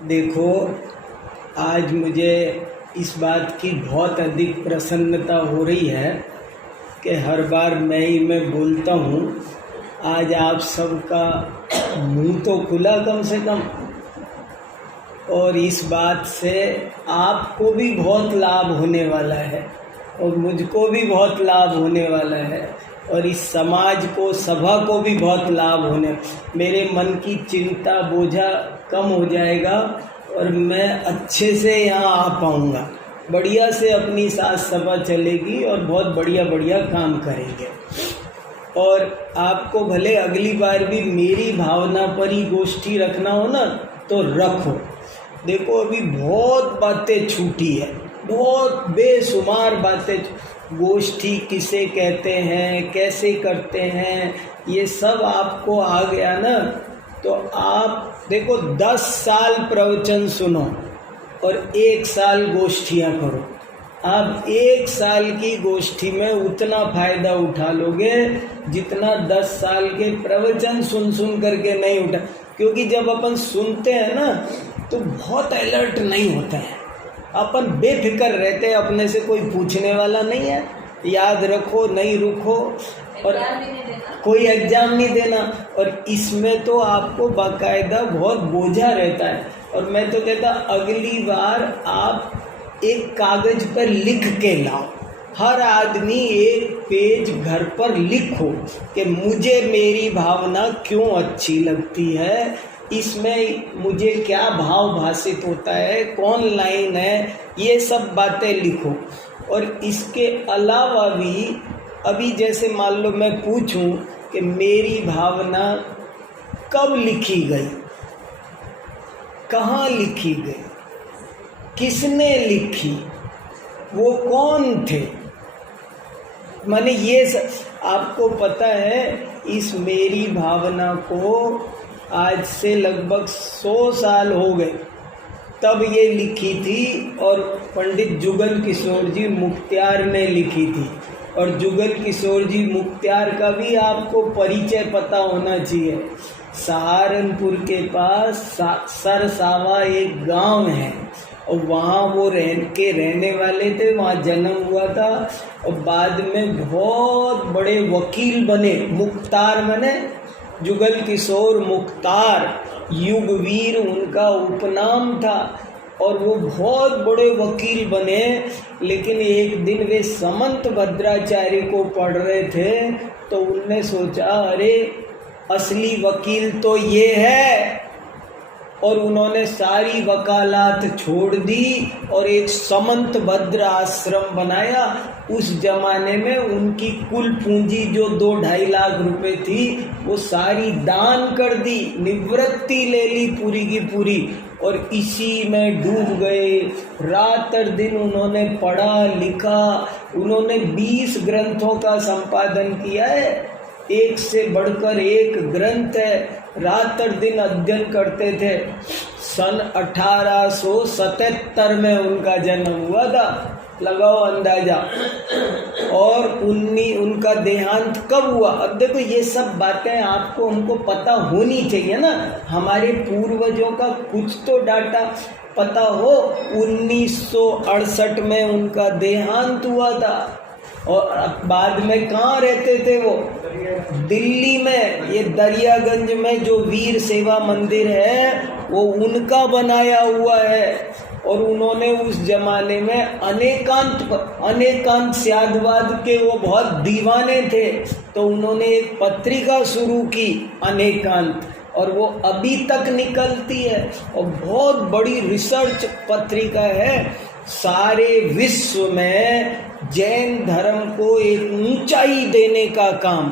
देखो, आज मुझे इस बात की बहुत अधिक प्रसन्नता हो रही है कि हर बार मैं बोलता हूँ। आज आप सबका मुंह तो खुला कम से कम, और इस बात से आपको भी बहुत लाभ होने वाला है और मुझको भी बहुत लाभ होने वाला है और इस समाज को, सभा को भी बहुत लाभ होने। मेरे मन की चिंता, बोझा कम हो जाएगा और मैं अच्छे से यहाँ आ पाऊँगा। बढ़िया से अपनी साथ सभा चलेगी और बहुत बढ़िया बढ़िया काम करेंगे। और आपको भले अगली बार भी मेरी भावना पर ही गोष्ठी रखना हो ना, तो रखो। देखो, अभी बहुत बातें छूटी है, बहुत बेशुमार बातें। गोष्ठी किसे कहते हैं, कैसे करते हैं, ये सब आपको आ गया ना, तो आप देखो 10 साल प्रवचन सुनो और 1 साल गोष्ठियाँ करो। आप 1 साल की गोष्ठी में उतना फायदा उठा लोगे जितना 10 साल के प्रवचन सुन सुन करके नहीं उठा। क्योंकि जब अपन सुनते हैं ना तो बहुत अलर्ट नहीं होते हैं, अपन बेफिक्र रहते हैं, अपने से कोई पूछने वाला नहीं है। याद रखो, नहीं रुको, और कोई एग्जाम नहीं देना। और इसमें तो आपको बाकायदा बहुत बोझा रहता है। और मैं तो कहता, अगली बार आप एक कागज पर लिख के लाओ। हर आदमी 1 पेज घर पर लिखो कि मुझे मेरी भावना क्यों अच्छी लगती है, इसमें मुझे क्या भाव भाषित होता है, कौन लाइन है, ये सब बातें लिखो। और इसके अलावा भी अभी जैसे मान लो मैं पूछूं कि मेरी भावना कब लिखी गई, कहाँ लिखी गई, किसने लिखी, वो कौन थे, माने ये आपको पता है। इस मेरी भावना को आज से लगभग 100 साल हो गए तब ये लिखी थी, और पंडित जुगल किशोर जी मुख्तियार ने लिखी थी। और जुगल किशोर जी मुख्तियार का भी आपको परिचय पता होना चाहिए। सहारनपुर के पास सरसावा एक गांव है और वहाँ वो रहने वाले थे, वहाँ जन्म हुआ था और बाद में बहुत बड़े वकील बने। मुख्तार बने, जुगल किशोर मुख्तार, युगवीर उनका उपनाम था। और वो बहुत बड़े वकील बने। लेकिन एक दिन वे समंत भद्राचार्य को पढ़ रहे थे तो उनने सोचा, अरे असली वकील तो ये है। और उन्होंने सारी वकालत छोड़ दी और एक समंत भद्र आश्रम बनाया। उस जमाने में उनकी कुल पूंजी जो 2-2.5 लाख रुपए थी वो सारी दान कर दी, निवृत्ति ले ली पूरी की पूरी, और इसी में डूब गए। रात और दिन उन्होंने पढ़ा लिखा, उन्होंने 20 ग्रंथों का संपादन किया है, एक से बढ़कर एक ग्रंथ है। रात और दिन अध्ययन करते थे। सन 1877 में उनका जन्म हुआ था, लगाओ अंदाजा। और उनका देहांत कब हुआ? अब देखो, ये सब बातें आपको हमको पता होनी चाहिए ना। हमारे पूर्वजों का कुछ तो डाटा पता हो। 1968 में उनका देहांत हुआ था। और बाद में कहाँ रहते थे वो? दिल्ली में। ये दरियागंज में जो वीर सेवा मंदिर है वो उनका बनाया हुआ है। और उन्होंने उस जमाने में अनेकांत स्यादवाद के वो बहुत दीवाने थे, तो उन्होंने एक पत्रिका शुरू की, अनेकांत, और वो अभी तक निकलती है और बहुत बड़ी रिसर्च पत्रिका है। सारे विश्व में जैन धर्म को एक ऊंचाई देने का काम,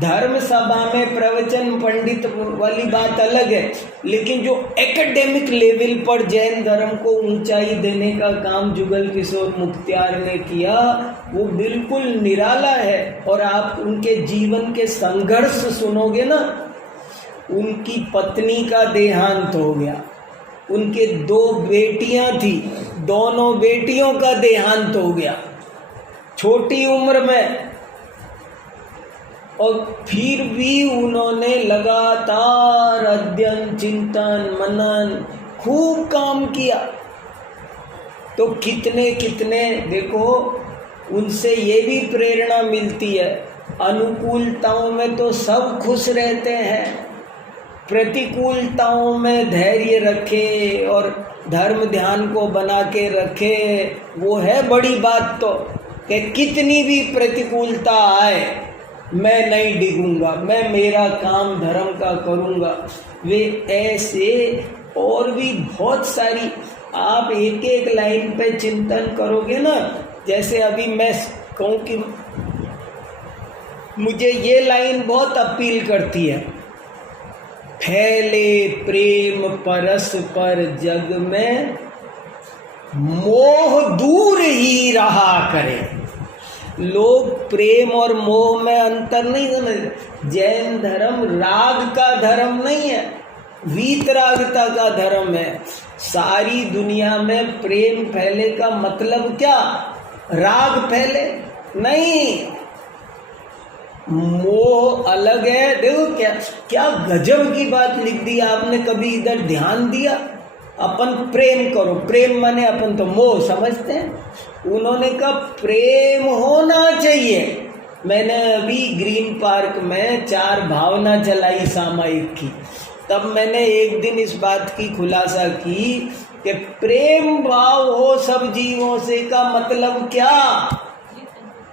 धर्म सभा में प्रवचन पंडित वाली बात अलग है, लेकिन जो एकेडमिक लेवल पर जैन धर्म को ऊंचाई देने का काम जुगल किशोर मुख्तियार ने किया, वो बिल्कुल निराला है। और आप उनके जीवन के संघर्ष सुनोगे ना। उनकी पत्नी का देहांत हो गया, उनके 2 बेटियां थी, दोनों बेटियों का देहांत हो गया छोटी उम्र में। और फिर भी उन्होंने लगातार अध्ययन, चिंतन, मनन, खूब काम किया। तो कितने कितने देखो, उनसे ये भी प्रेरणा मिलती है। अनुकूलताओं में तो सब खुश रहते हैं, प्रतिकूलताओं में धैर्य रखे और धर्म ध्यान को बना के रखे, वो है बड़ी बात। तो कि कितनी भी प्रतिकूलता आए मैं नहीं डिगूंगा, मैं मेरा काम धर्म का करूंगा। वे ऐसे और भी बहुत सारी, आप एक एक लाइन पे चिंतन करोगे ना। जैसे अभी मैं कहूँ कि मुझे ये लाइन बहुत अपील करती है, फैले प्रेम परस्पर जग में, मोह दूर ही रहा करे। लोग प्रेम और मोह में अंतर नहीं समझते। जैन धर्म राग का धर्म नहीं है, वीतरागता का धर्म है। सारी दुनिया में प्रेम फैले का मतलब क्या? राग फैले नहीं, मोह अलग है। देखो क्या क्या गजब की बात लिख दी आपने, कभी इधर ध्यान दिया? अपन प्रेम करो, प्रेम माने अपन तो मोह समझते हैं। उन्होंने कहा प्रेम होना चाहिए। मैंने अभी ग्रीन पार्क में 4 भावना चलाई सामायिक की, तब मैंने एक दिन इस बात की खुलासा की कि प्रेम भाव हो सब जीवों से का मतलब क्या?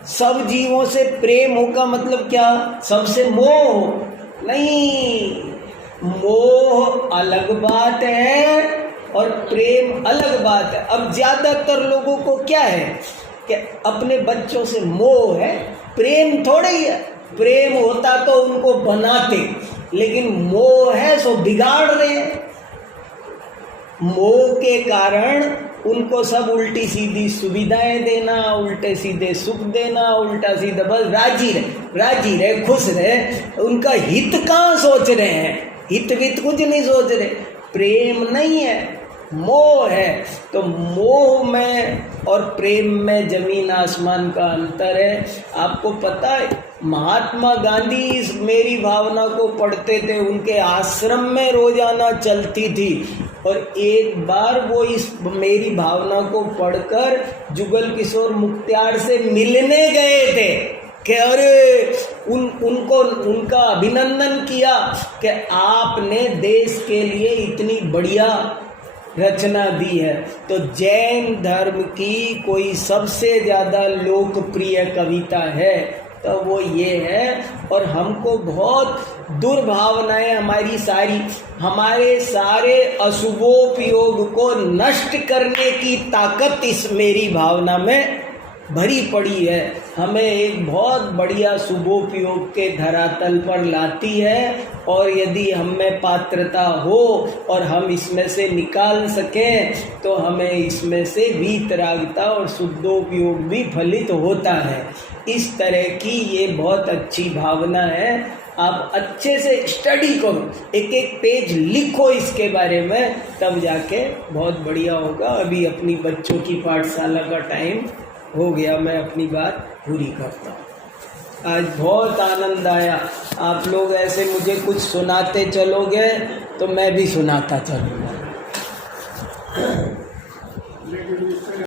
सब जीवों से प्रेम हो का मतलब क्या? सबसे मोह नहीं। मोह अलग बात है और प्रेम अलग बात है। अब ज्यादातर लोगों को क्या है कि अपने बच्चों से मोह है, प्रेम थोड़ा ही है। प्रेम होता तो उनको बनाते, लेकिन मोह है सो बिगाड़ रहे हैं। मोह के कारण उनको सब उल्टी सीधी सुविधाएं देना, उल्टे सीधे सुख देना, उल्टा सीधा बस राजी रहे, खुश रहे। उनका हित कहाँ सोच रहे हैं? हित वित कुछ नहीं सोच रहे। प्रेम नहीं है, मोह है। तो मोह में और प्रेम में जमीन आसमान का अंतर है। आपको पता है, महात्मा गांधी इस मेरी भावना को पढ़ते थे, उनके आश्रम में रोजाना चलती थी। और एक बार वो इस मेरी भावना को पढ़कर जुगल किशोर मुख्तियार से मिलने गए थे कि अरे उनको उनका अभिनंदन किया कि आपने देश के लिए इतनी बढ़िया रचना दी है। तो जैन धर्म की कोई सबसे ज़्यादा लोकप्रिय कविता है तो वो ये है। और हमको बहुत दुर्भावनाएं हमारे सारे अशुभोपयोग को नष्ट करने की ताकत इस मेरी भावना में भरी पड़ी है। हमें एक बहुत बढ़िया शुभोपयोग के धरातल पर लाती है। और यदि हम में पात्रता हो और हम इसमें से निकाल सकें तो हमें इसमें से वीतरागता और शुद्धोपयोग भी फलित होता है। इस तरह की ये बहुत अच्छी भावना है। आप अच्छे से स्टडी करो, एक एक पेज लिखो इसके बारे में, तब जाके बहुत बढ़िया होगा। अभी अपनी बच्चों की पाठशाला का टाइम हो गया, मैं अपनी बात पूरी करता हूँ। आज बहुत आनंद आया। आप लोग ऐसे मुझे कुछ सुनाते चलोगे तो मैं भी सुनाता चलूँगा।